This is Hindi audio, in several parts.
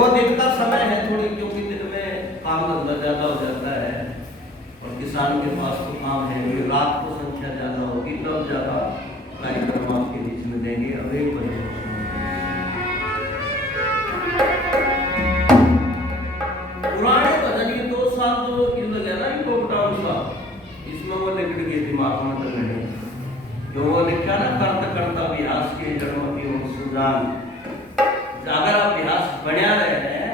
देखो दिन का समय है थोड़ी, क्योंकि दिन में काम धंधा ज्यादा हो जाता है और किसान के पास तो काम है नहीं। रात को संख्या ज्यादा होगी तब ज्यादा कार्यक्रम आपके बीच में देंगे। अब एक बजे पुराने भजन ये 2 साल तो इन लगे ना लॉकडाउन का, इसमें वो लिख गए दिमाग में तो नहीं, जो वो लिखा ना करता करता अभ्यास के जन्म की सुजान। अगर अभ्यास बढ़िया रहे हैं,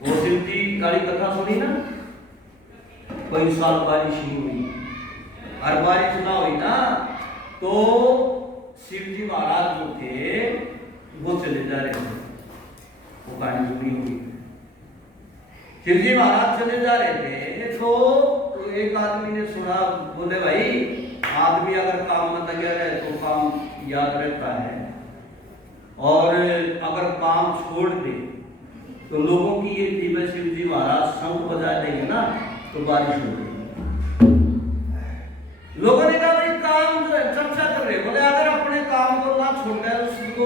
वो शिव जी काली कथा सुनी ना, कोई साल बारिश नहीं हुई, हर बारिश ना हुई ना तो शिव जी महाराज जो थे वो चले जा रहे थे, वो कहानी सुनी हुई। शिव जी महाराज चले जा रहे थे तो एक आदमी ने सुना, बोले भाई आदमी अगर काम में लगे रहे तो काम याद रहता है, और अगर काम छोड़ दे तो लोगों की ये जीवन शिव जी महाराज शंख बजा देंगे ना तो बारिश हो जाएगी। लोगों ने कहा भाई काम जो है चर्चा कर रहे, बोले अगर अपने काम को ना छोड़कर उसको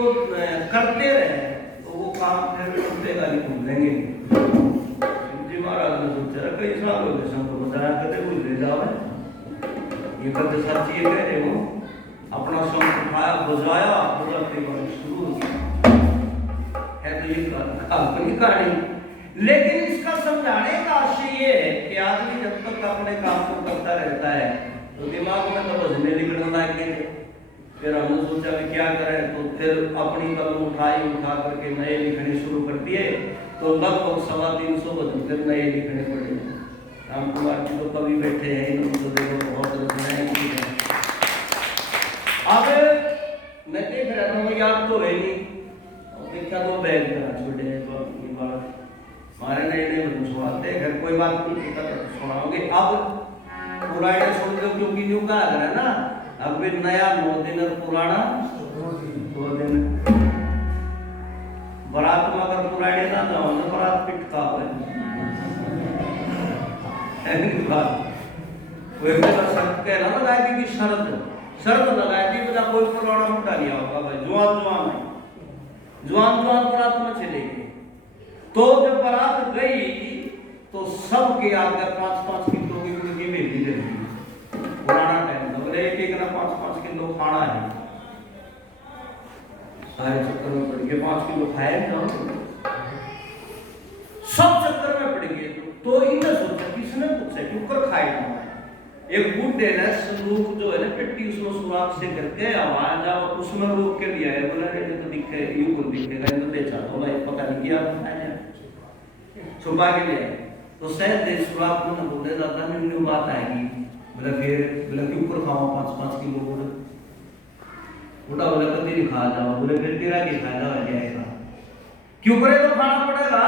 करते रहे तो वो काम फिर टूटेगा नहीं, घूम लेंगे। शिव जी महाराज ने सोचा कई साल हो गए शंख बजाया कदे भूल ले जाओ, ये कदे सच ये कह रहे हो, अपना शंख उठाया बजाया बजाते बारिश शुरू हो गई है। तो ये काल्पनिक कहानी, लेकिन इसका समझाने का आशय ये है कि आदमी जब तक अपने काम को करता रहता है तो दिमाग में तो बजने निकलने लगे। फिर हमने सोचा कि क्या करें, तो फिर अपनी कलम उठा करके नए लिखने शुरू कर दिए, तो लगभग 350 भजन फिर नए लिखने पड़े। राम कुमार जी तो कभी बैठे हैं, इनको देखो बहुत रचनाएं की हैं। अब मैं देख रहा था, याद तो है नहीं, देखा तो बैग छोटे हमारे नए नए भजन सुनाते घर, कोई बात नहीं सुनाओगे। अब पुराने सुन लो, क्योंकि न्यू का है ना, अब भी नया 9 दिन और पुराना 2 दिन। बारात में अगर पुराने ना जाओ तो बारात पिटका है कोई शर्त कहना ना लगाएगी कि शर्त लगाएगी तो कोई पुराना मोटा नहीं होगा भाई, जवान है, जवान बारात में चलेगी। तो जब बारात गई तो सबके आगे 5-5 किलो की मुर्गी भेजी दे दी। पुराना टाइम था, बोले एक ना 5-5 किलो खाना है, सारे चक्कर में पड़ गए, 5 किलो खाए जाओ, सब चक्कर में पड़ गए। तो इन्हें सोचा, किसने पूछा कि ऊपर खाए ना, एक बूढ़े ने संदूक जो है ना पेटी उसमें सुराख से करके आवाज जाओ उसमें रोक के लिया है, बोला रे तो दिखे यूं को दिखेगा तो बेचा तो भाई पता नहीं किया छुपा के लिया। तो शायद देश सुराख में बोले दादा में न्यू बात आएगी, बोला फिर बोला कि ऊपर खाओ 5-5 किलो बोले उठा, बोला कभी नहीं खा जाओ, बोले फिर तेरा क्या फायदा हो जाएगा, क्यों करे तो खाना पड़ेगा।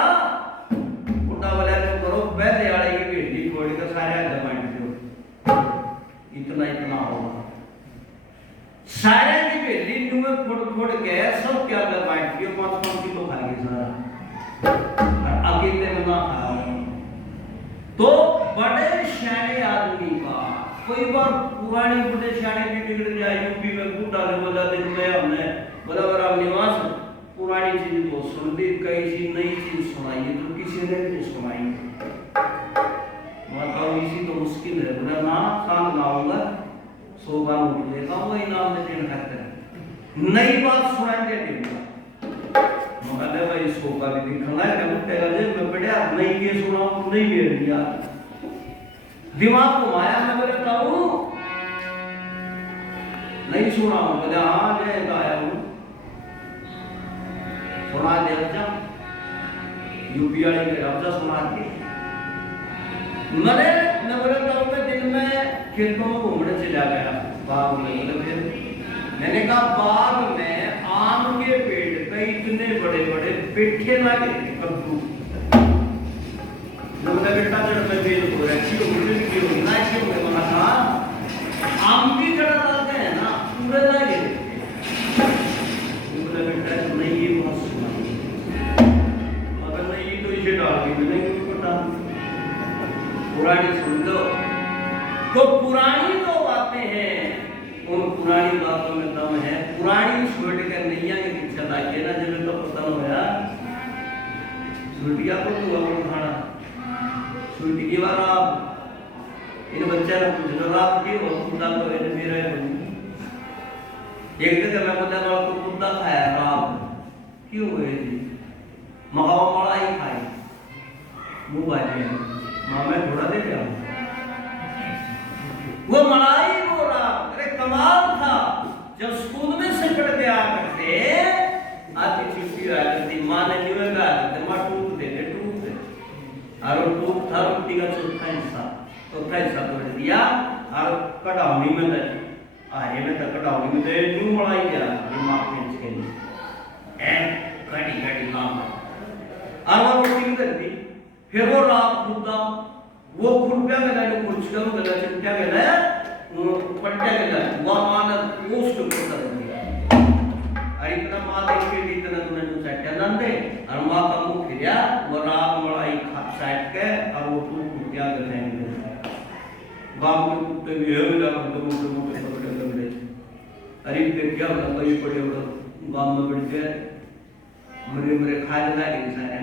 उठा बोला तो करो पहले वाले की भेड़ी छोड़ के सारे आगे बांट दो, इतना होगा। सारे की भेड़ी न्यू में फोड़ के सब क्या कर बांट दियो, 5-5 किलो खा गए सारा, अकेले में ना खा। तो बड़े सियाने आदमी का कोई बार पुरानी बड़े सियाने भी बिगड़ जाए, यूपी में बूढ़ा ने बोला दिन में हमने बराबर निवास पुरानी चीज को सुन ली, कई चीज नई चीज सुनाई तो किसी ने नहीं सुनाई। बताओ इसी तो मुश्किल है, बोला ना कान लाऊंगा 100 बार उठ लेगा, वो इनाम में देना खाते हैं, नई बात सुनाएंगे देगा मगर भाई 100 का भी दिखना है क्या तेरा जेब में बढ़िया नहीं के सुनाओ तो नहीं भेज दिया, दिमाग को माया में बोलता हूँ नहीं सुना हूँ, बोले हाँ जय गाया हूँ सुना दे अच्छा यूपी वाले के राजा सुना के मैं बोलता हूँ मैं दिन में खेतों में घूमने चला गया बाग में, बोले फिर मैंने कहा बाग में आम के पेड़ पे इतने बड़े बड़े पेठे लगे कद्दू, बेटा जड़ में बेल हो रहा है क्यों ना क्यों मना कहा आम की जड़ डालते हैं ना पूरे लगे, बेटा नहीं ये बहुत सुना अगर नहीं तो इसे डाल दी नहीं पता पुरानी सुन लो। तो पुरानी जो बातें हैं उन पुरानी बातों में दम है, पुरानी छोड़ कर नैया के पीछे लाइए ना, जब तो पता हो गया छुटिया को तू अब खाना छुट्टी की बार आप इन बच्चा ने कुछ रात की हो कुत्ता तो इन मेरे एक दिन मैं बोला वाला को कुत्ता खाया रात क्यों हुए जी मगाओ मलाई खाई मुंह बाजे मां मैं थोड़ा दे दिया वो मलाई वो रात अरे कमाल था जब स्कूल में से पढ़ के आ करते आती छुट्टी आ करती मां ने क्यों कहा करते मां टूट दे और टूट था रोटी का चौथा हिस्सा तोड़ दिया और कटावनी में आए में तो कटावनी में तो न्यू मलाई गया ये मां पेंच के लिए कटी कटी मां और वो रोटी में दी फिर वो रात खुदा वो खुरप्या गया जो कुर्सियों में गला चिंटा गया वो पट्टा गया वो माना पोस्ट कर दिया अरे इतना मां देख के इतना तुमने जो सेट नंदे और मां का मुंह फिरिया वो रात मलाई खा साइड के और वो टूट कुटिया गए गांव के कुत्ते भी है मिला तो मोटे पकड़े अरे देख क्या लंबाई पड़े और गांव में बैठ के मरे खा लेना इंसान है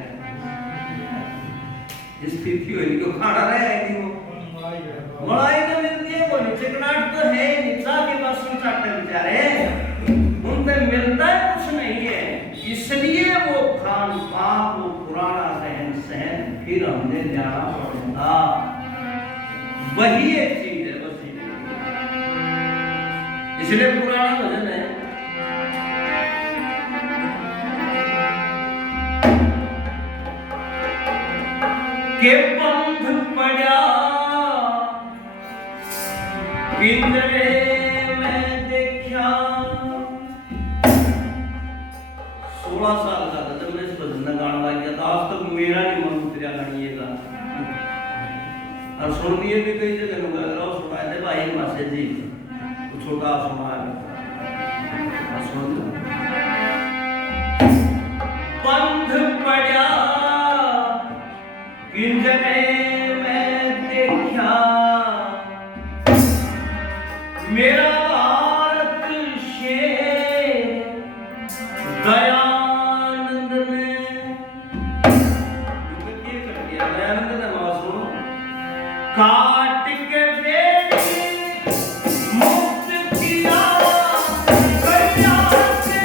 स्थिति हुई तो खाना रहे है वो मलाई तो मिलती है वो नीचे कनाट तो है नीचा के पास में चाटते बेचारे उनसे मिलता है कुछ नहीं है इसलिए वो खान पान वो पुराना रहन सहन फिर हमने जाना पड़ेगा वही एक चीज है बस इसलिए पुराना भजन है के बंध पड़ा पिंजरे में देखा 16 साल का था जब मैं इस भजन का गाना लग गया था आज तक मेरा नहीं मन उतरा गानी ये गाना और सुन लिए भी कई जगह लगा रहा सुनाए थे भाई मासे जी छोटा सुनाया सुन बंध पड़ा पिंजरे में देखा मेरा भारत शेर दयानंद ने ये कर दिया दयानंद ने मां सुनो काट के बेटी मुक्त किया कन्या से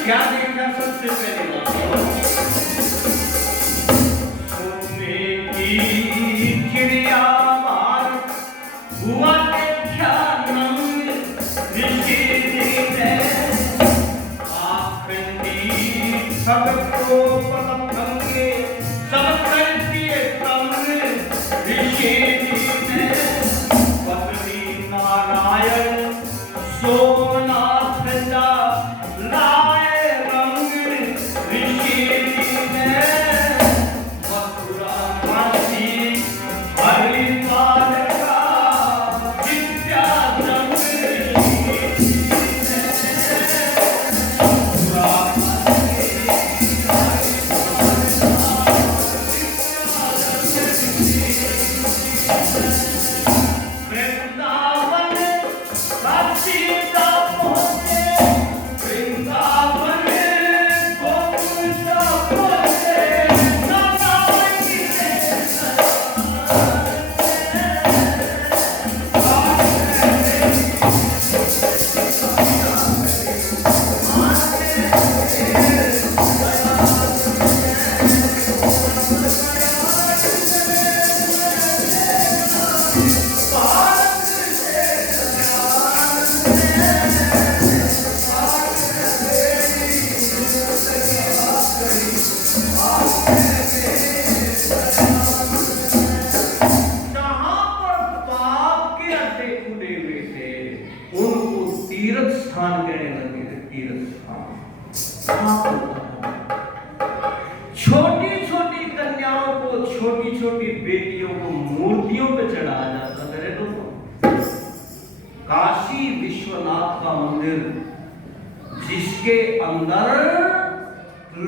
क्या देखा सबसे पहले सोने की चिड़िया बार हुआ देखा नंग ऋषि ने आखंडी सबको पलंगे सब करती तंग ऋषि ने पत्नी नारायण सोमनाथ जा मथुरा काशी देने लगे तीर्थ। छोटी छोटी कन्याओं को, छोटी छोटी बेटियों को मूर्तियों पे चढ़ाया जाता था। रे दोस्तों, काशी विश्वनाथ का मंदिर जिसके अंदर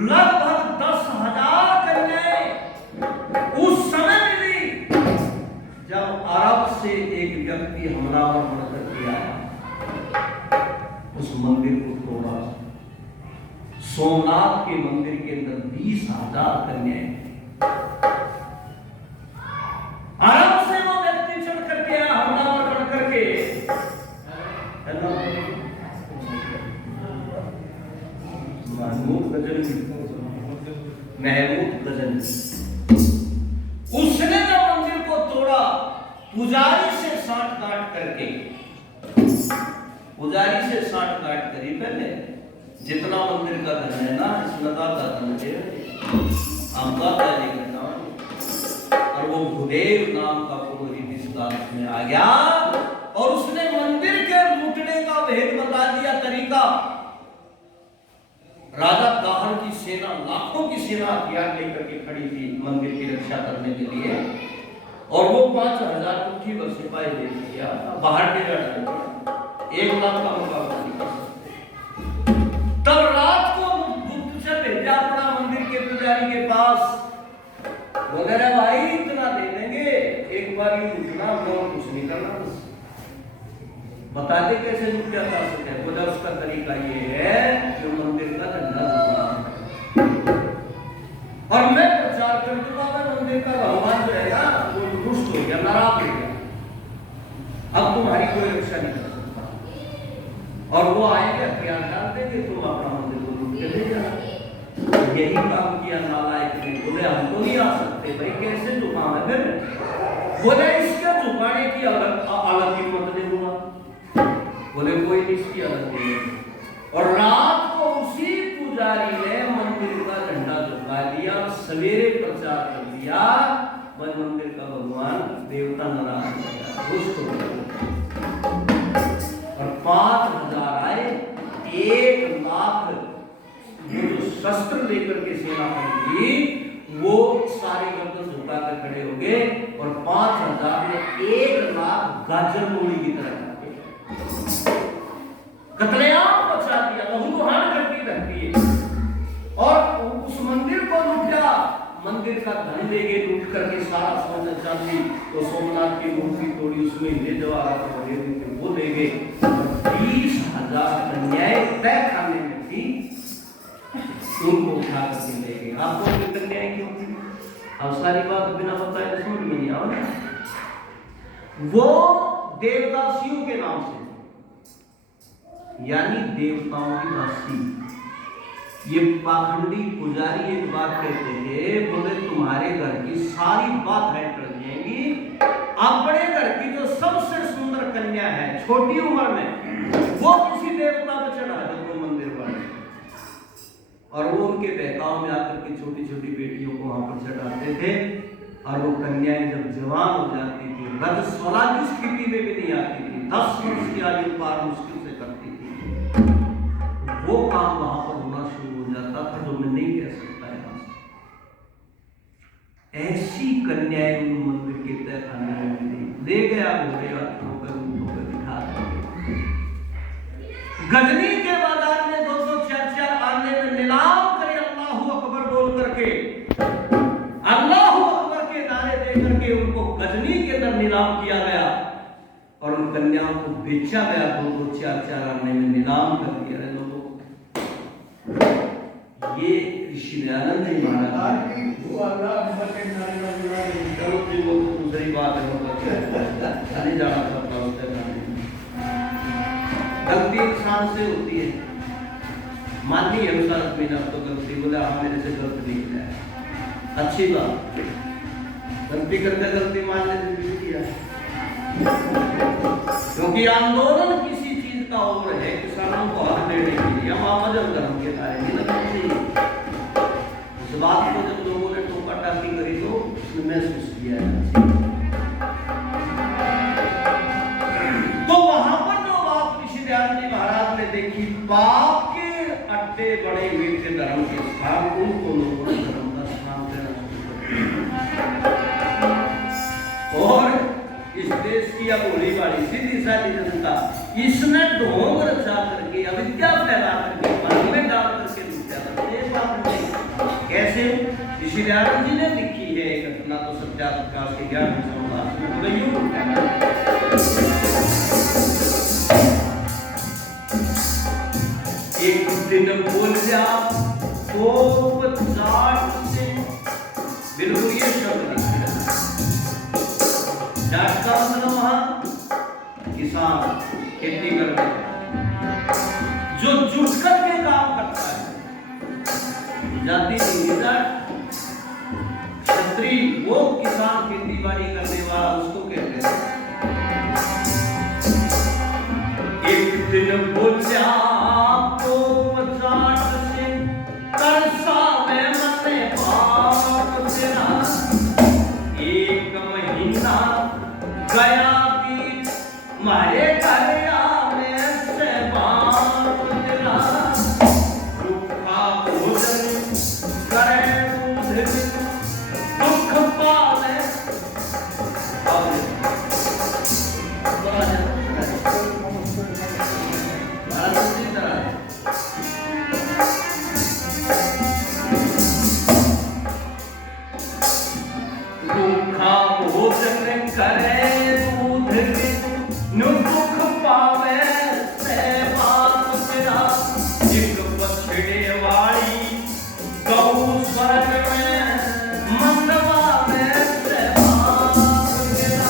लगभग 10,000 कन्याएं उस समय मिली जब अरब से एक व्यक्ति हमलावर बनकर के आया, उस मंदिर को तोड़ा। सोमनाथ के मंदिर के अंदर 20,000 कन्याएं, अरब से वो व्यक्ति चढ़ करके आया, हमलावर बन करके। महमूद गजनवी उसने जब मंदिर को तोड़ा, पुजारी से साठ गांठ करके, पुजारी से साठ गांठ करी। पहले जितना मंदिर का धन है ना, इसमें का धन है आपका पहले करना। और वो भूदेव नाम का पुरोहित इस बात में आ गया और उसने मंदिर के लूटने का भेद बता दिया, तरीका। राजा दाहर की सेना, लाखों की सेना हथियार लेकर के खड़ी थी मंदिर की रक्षा करने के लिए, और वो 5,000 मुट्ठी भर सिपाही ले लिया, बाहर के लड़ा 1 लाख का मुकाबला नहीं कर सकते। तब रात को गुप्तचर भेजा अपना मंदिर के पुजारी के पास, बोले रे भाई इतना दे देंगे, एक बार ही लूटना, और कुछ नहीं करना, बस बता दे कैसे लूटा जा सकता है। बोला उसका तरीका ये है कि मंदिर का झंडा लूटना, और मैं प्रचार कर दूंगा मंदिर का भगवान जो है ना वो दुष्ट हो गया, नाराज हो गया, अब तुम्हारी कोई रक्षा नहीं कर सकता, और वो आएंगे हथियार डाल देंगे, तुम अपना मंदिर को लूट के ले जाना। यही काम किया नालायक ने। बोले हम तो नहीं आ सकते भाई, कैसे झुकाम है फिर? बोले इसके झुकाने की अलग कीमत नहीं हुआ। बोले कोई इसकी अलग नहीं है। और रात को उसी पुजारी ने मंदिर का झंडा झुका दिया, सवेरे प्रचार कर दिया, वह मंदिर का भगवान देवता नाराज हो गया, रुष्ट हो गया। और 5,000 आए, 1 लाख जो शस्त्र लेकर के सेना खड़ी, वो सारे गर्दन झुका कर खड़े हो गए, और 5,000 में 1 लाख गाजर मूली की तरह कतलेआम मचा दिया, लहूलुहान करती रहती है। और उस मंदिर को लूटा, मंदिर का धन ले गए लूट करके, सारा सोना चांदी, तो सोमनाथ की मूर्ति तोड़ी, उसमें ले जवाहरात वो ले गए। 20,000 कन्याएं तय खाने में थी, उनको उठा करके ले गए। आपको कन्याएं क्यों थी? अब सारी बात बिना बताए समझ में नहीं आओ ना। वो देवदासियों के नाम से, यानी देवताओं की दासी। ये पाखंडी पुजारी एक बात कहते थे, बोले तुम्हारे घर की सारी बात है कर जाएंगी, अपने घर की जो सबसे सुंदर कन्या है छोटी उम्र में, वो किसी देवता पर चढ़ा दो तो मंदिर वाले, और वो उनके बहकाव में आकर के छोटी छोटी बेटियों को वहां पर चढ़ाते थे। और वो कन्याएं जब जवान हो जाती थी, रजस्वला की स्थिति में भी नहीं आती थी, 10 वर्ष की आयु पार मुश्किल से करती थी, वो काम वहां पर होना शुरू हो जाता था, जो मैं नहीं कह सकता है। ऐसी कन्याएं उन मंदिर के तय खाने में मिली, ले गया घोड़े होकर उनको दिखा। गजनी के बाजार में 200 4 आने में नीलाम करे, अल्लाहू अकबर बोल करके, अल्लाहू अकबर के नारे दे करके उनको गजनी के अंदर नीलाम किया गया, और उन कन्याओं को बेचा गया 200 4 आने में नीलाम कर दिया। ये ऋषि दयानंद जी महाराज वो दूसरी बात है, नहीं जाना सकता होता है। गलती इंसान से होती है, मान ली है सारा महीना तो गलती, बोला हाँ मेरे से गलत नहीं किया, अच्छी बात, गलती करके गलती मान लेते किया, क्योंकि आंदोलन किसी चीज का और है, किसानों को हक देने के लिए, हम मजहब धर्म के दायरे में लगना चाहिए। इस बात को जब लोगों ने टोका टाकी करी तो उसने महसूस किया है। तो वहां पर जो बात ऋषि दयानंद जी महाराज ने देखी बड़े मीठे धर्म के स्थान उनको लोगों ने धर्म का स्थान देना और इस देश की भोली भाली सीधी सादी जनता इसने ढोंग रचा करके अविद्या फैला करके मन में डाल करके लुटा करते बात नहीं कैसे ऋषि दयानंद जी ने लिखी है एक घटना तो सत्या प्रकाश के ज्ञान में समाज एक दिन बोलिया तो 50 से बिल्कुल ये शब्द लिखे जाट का मतलब वहां किसान खेती करने जो जुट करके काम करता है जाति जाट क्षत्रिय वो किसान खेती बाड़ी करने वाला उसको कहते हैं एक दिन बोलिया तो 50 से तरसा में मने बाप तेरा एक महीना गया बीत मारे घरिया में से बाप तेरा रुखा भोजन करे दूध दुख पाले दुखा भोजन करे दूध दुख पावे से बाप तेरा एक बछड़े वाली गौ स्वर्ग में मंडवा में से बाप तेरा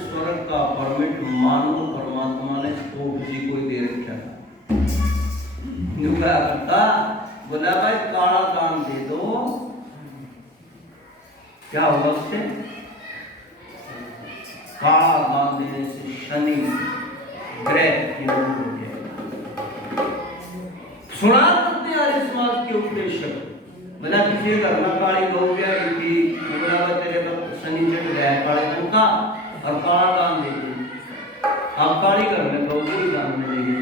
स्वर्ग का परमिट मानव परमात्मा ने स्कोप जी को दे रखा क्या करता बोला भाई काला दान दे दो क्या होगा उससे काला दान देने से शनि ग्रह की मदद होती है सुना करते हैं समाज के उपदेशक बोला किसी घर में काली गौ ब्याई थी बोला तेरे पर शनि चढ़ गया काले रंग का और काला दान दे दे आप काली घर में गौरी दान में देंगे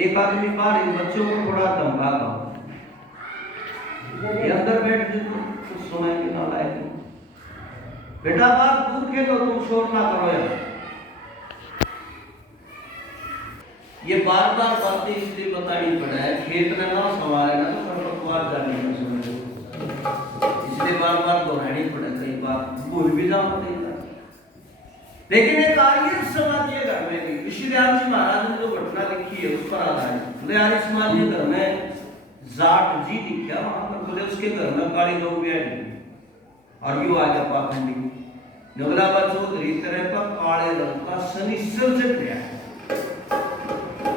एक आदमी बाहर इन बच्चों को थोड़ा धमका दो ये अंदर बैठ के कुछ समय निकाल आए बेटा बात दूर खेलो तुम शोर ना करो यार ये बार बार बातें इसलिए बतानी पड़ा है खेत में ना सवाल है ना तो खरपतवार जाने का समझ इसलिए बार बार दोहरानी पड़े कई बार भूल भी जाओ लेकिन एक आर्य समाज ये घर में ऋषि दयानंद जी महाराज ने जो घटना लिखी है उस पर आधारित बोले आर्य समाज ये घर में जाट जी लिखा वहां पर बोले उसके घर में काली गौ ब्याई और भी आ गया पाखंडी नगलाबा चौधरी तरह पर काले रंग का शनिश्चर चढ़ गया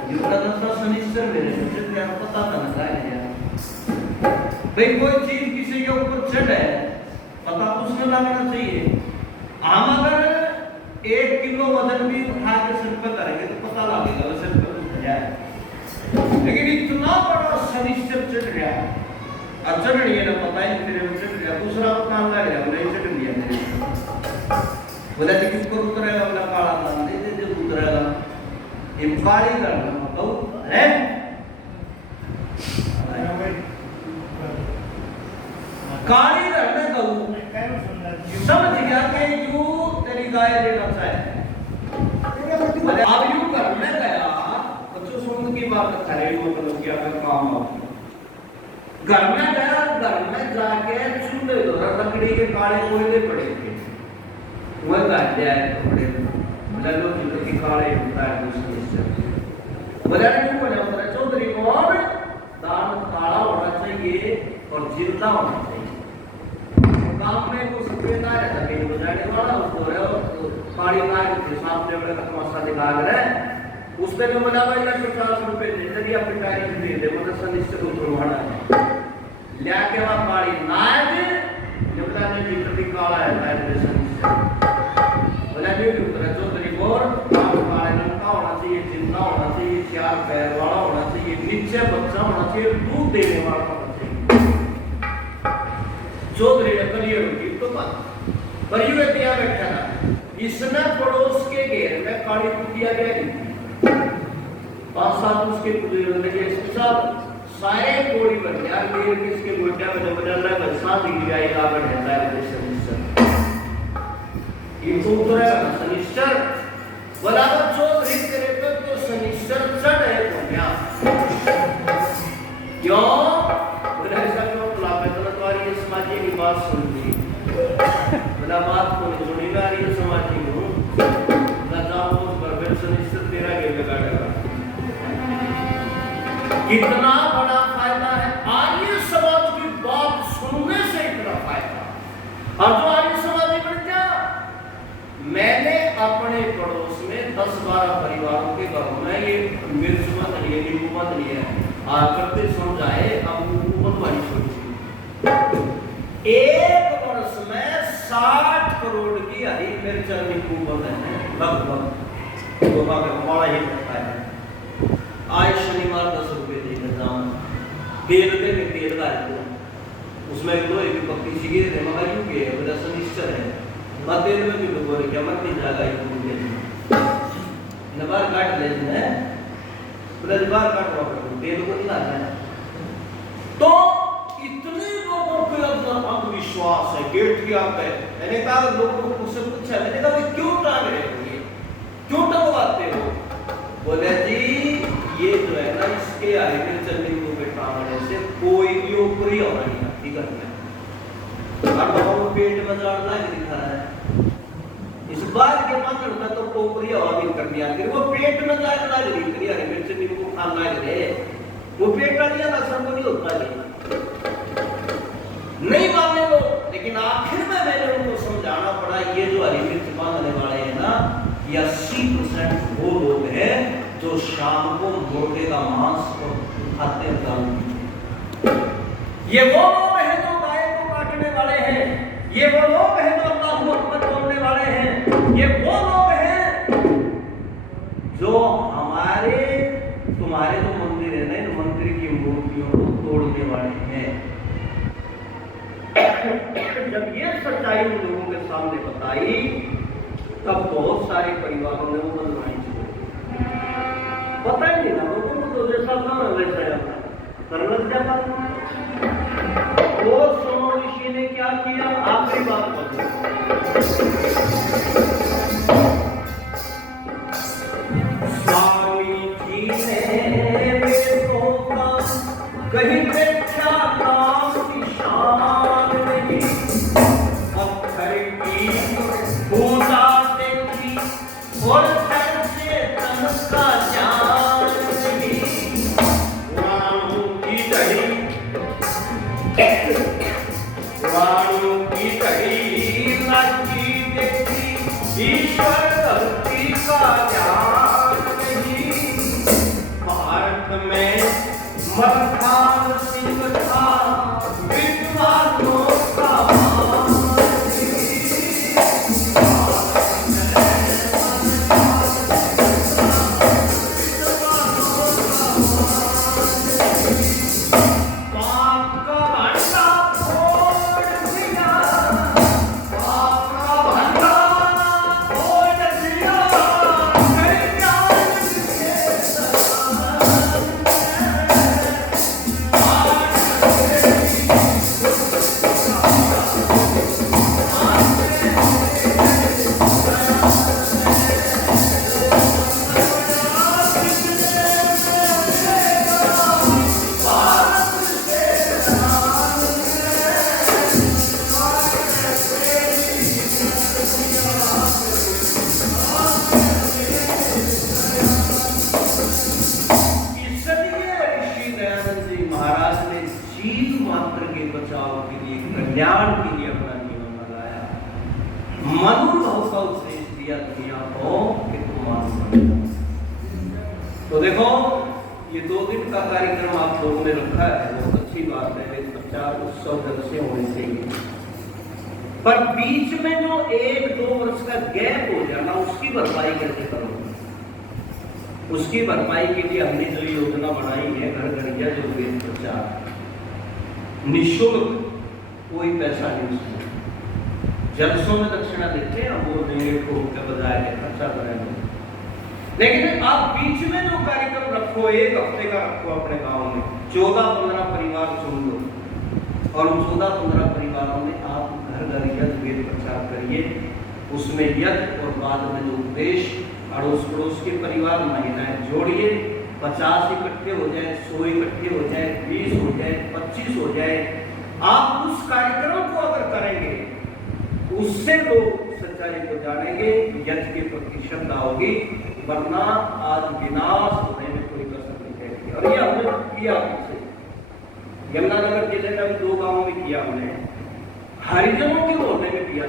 जितना दस्ता शनिश्चर मेरे चढ़ गया पता था ना यार भाई कोई चीज किसी के ऊपर चढ़ है पता तो उसमें लगना चाहिए हम अगर 1 किलो वजन भी उठा के सिर पर करेंगे तो पता लगेगा वो सिर पर उठ जाए लेकिन इतना बड़ा शनिश्चर चढ़ गया और चढ़ रही ना पता ही तेरे में चढ़ गया दूसरा पता लग गया बोले चढ़ गया मेरे बोला कि किसको उतरेगा बोला काला दान दे दे उतरेगा इनकारी करना मतलब है काली रहने दो समझ गया कि यू तेरी गाय लेना चाहे अब यू करने गया बच्चों सुन की बात खड़े मतलब क्या काम घर में गया घर में काले कोयले पड़े थे, वह गाते आए कपड़े ललो चित्र के काले होता है उसके बोला नहीं बोला बोला चौधरी कौन दान काला होना चाहिए और जिंदा होना चाहिए। काम में को सफेद आ रहता है बजाने वाला उसको है काली नाग के सामने बड़ा तमाशा दिखा रहा है उसने भी बोला भाई 50 रुपए दे दिया अपनी तारीख दे दे मतलब सनिश्चित उतरवाना है लेके वहां काली नाग जब तक ने चित्र की काला है तारीख सनिश्चित बोला नहीं उतरा चौधरी बोल आप काले रंग का होना चाहिए जिंदा होना चाहिए चार पैर वाला होना चाहिए नीचे बच्चा होना चाहिए दूध देने वाला होना चाहिए। चौधरी ने कलियर की तो बात पर ये दिया बैठा था इसने पड़ोस के घेर में काली कुटिया गया 5 साल उसके लगे इसके साथ सारे कोड़ी बन गया घेर किसके गोटिया में जब बदल रहा है साथ ही गया ये आगे रहता है सनिश्चर ये तो उतरेगा ना सनिश्चर बराबर चौधरी करे तो सनिश्चर चढ़ है दुनिया क्यों बोला ऐसा क्यों बुलावे तो तुम्हारी ये समाजी की बात सुन ली बोला बात को सुनी ना रही समाजी को ना जाओ उस पर फिर सनिश्चर तेरा के बिगाड़ेगा कितना बड़ा फायदा है आर्य समाज की बात सुनने से इतना फायदा और जो आर्य समाज बन गया मैंने अपने पड़ोस में 10-12 परिवारों के घरों में ये मिर्च मत लिए नींबू मत लिए करते समझाए अब वाली सोची एक वर्ष में 60 करोड़ की हरी मिर्च नींबू बंद है लगभग तो बड़ा ही करता है। आज शनिवार 10 रुपए देकर जाऊँ तेल पे मैं तेल डाल दूँ उसमें लोहे की पत्ती सिगरेट है मगर यूं के वजह से निश्चय है तेल में भी लोगों ने क्या मत नहीं जागा नबार काट ले जिन्हें बोला बार काट रहा हूँ तेल को नहीं लाना है तो इतने लोगों पे अपना अंधविश्वास है गेट की आप है मैंने कहा लोगों को मुझसे पूछा मैंने कहा भाई क्यों टांग रहे हो ये क्यों टंगवाते हो बोले जी ये जो है ना इसके आगे में चलने को टांगने से कोई भी ऊपरी होना नहीं आती करना पेट में जाड़ लग दिखा है इस बार के मात्र में तो पोपरी हवा भी करनी आती वो पेट में जाड़ लग रही थी अरे मिर्च नींबू खाना लग रहे वो पेट वाली असर को नहीं होता नहीं मानने लो लेकिन आखिर में मैंने उनको समझाना पड़ा ये जो हरी मिर्च बांधने वाले हैं ना ये 80% वो लोग हैं जो शाम को मुर्गे का मांस खाते हैं ये वो लोग हैं जो गाय को काटने वाले हैं ये वो लोग हैं जो अल्लाहु अकबर बोलने वाले हैं ये वो लोग हैं जो हमारे तुम्हारे जो मंदिर है ना मंदिर की मूर्तियों को तोड़ने वाले हैं। जब ये सच्चाई उन लोगों के सामने बताई तब बहुत सारे परिवारों ने वो बदलवाई पता ही नहीं ना लोगों को तो जैसा था वैसा अपना कर लग जाता वो सोनो ऋषि ने क्या किया आखिरी बात स्वामी जी ने वेदों का कहीं देखा नाम की शान नहीं अक्षर की पूजा देखी और घर से तन का ज्ञान नहीं पुराणों की दही पुराणों की कही नची देखी ईश्वर भक्ति का ज्ञान नहीं भारत में मरखान सिंह था विद्वानों का बचाव के लिए, कल्याण के लिए अपना जीवन लगाया। मनोभव का उपदेश दिया दुनिया को कि तुम मानव बनो। तो देखो ये 2 दिन का कार्यक्रम आप लोगों ने रखा है, बहुत अच्छी बात है, प्रचार उत्सव ढंग से होने चाहिए। पर बीच में जो 1-2 वर्ष का गैप हो जाना, उसकी भरपाई कैसे करोगे? उसकी भरपाई के लिए हमने जो योजना बनाई है, घर घरिया जो वेद प्रचार, निःशुल्क, कोई पैसा नहीं उसमें। जलसों में दक्षिणा देते हैं, वो देंगे को के बजाय खर्चा करेंगे। लेकिन आप बीच में जो कार्यक्रम रखो, 1 हफ्ते का रखो अपने गांव में, 14-15 परिवार चुन लो और उन 14-15 परिवारों में आप घर घरिया वेद प्रचार करिए। उसमें यज्ञ और बाद में जो उपदेश, अड़ोस पड़ोस के परिवार, महिलाएं जोड़िए। 50 इकट्ठे हो जाए, 100 इकट्ठे हो जाए, 20 हो जाए, 25 हो जाए। आप उस कार्यक्रम को अगर करेंगे, उससे लोग सच्चाई को जानेंगे, यज्ञ के प्रति श्रद्धा होगी, वरना आज विनाश होने में कोई कसर नहीं रहेगी। और ये हमने किया, यमुनानगर जिले में 2 गांवों में किया हमने, हरिजनों के मोहल्ले में किया।